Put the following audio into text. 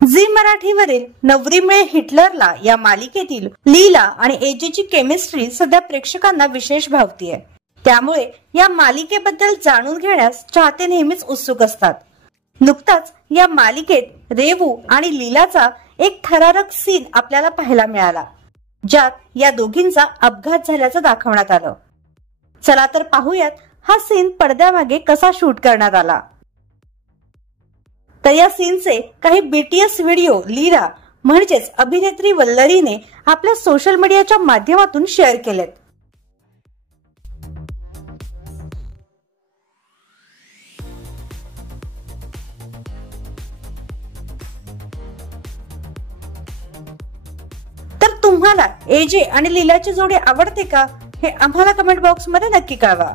Zee मराठीवरील Navri Mile हिटलरला या मालिकेतील लीला आणि एजेची केमिस्ट्री सध्या प्रेक्षकांना विशेष भावतीये. त्यामुळे या मालिकेबद्दल जाणून घेण्यास चाहते नेहमीच उत्सुक असतात. नुकताच या मालिकेत रेवू आणि लीलाचा एक थरारक सीन आपल्याला पाहायला मिळाला, ज्यात या दोघींचा अपघात झाल्याचं दाखवण्यात आलं. चला तर पाहूयात हा सीन पडद्यामागे कसा शूट करण्यात आला. तर या सीनचे काही BTS व्हिडिओ लीला म्हणजेच अभिनेत्री वल्लरीने आपल्या सोशल मीडियाच्या माध्यमातून शेअर केलेत. तर तुम्हाला एजे आणि लीलाची जोडी आवडते का, हे आम्हाला कमेंट बॉक्स मध्ये नक्की कळवा.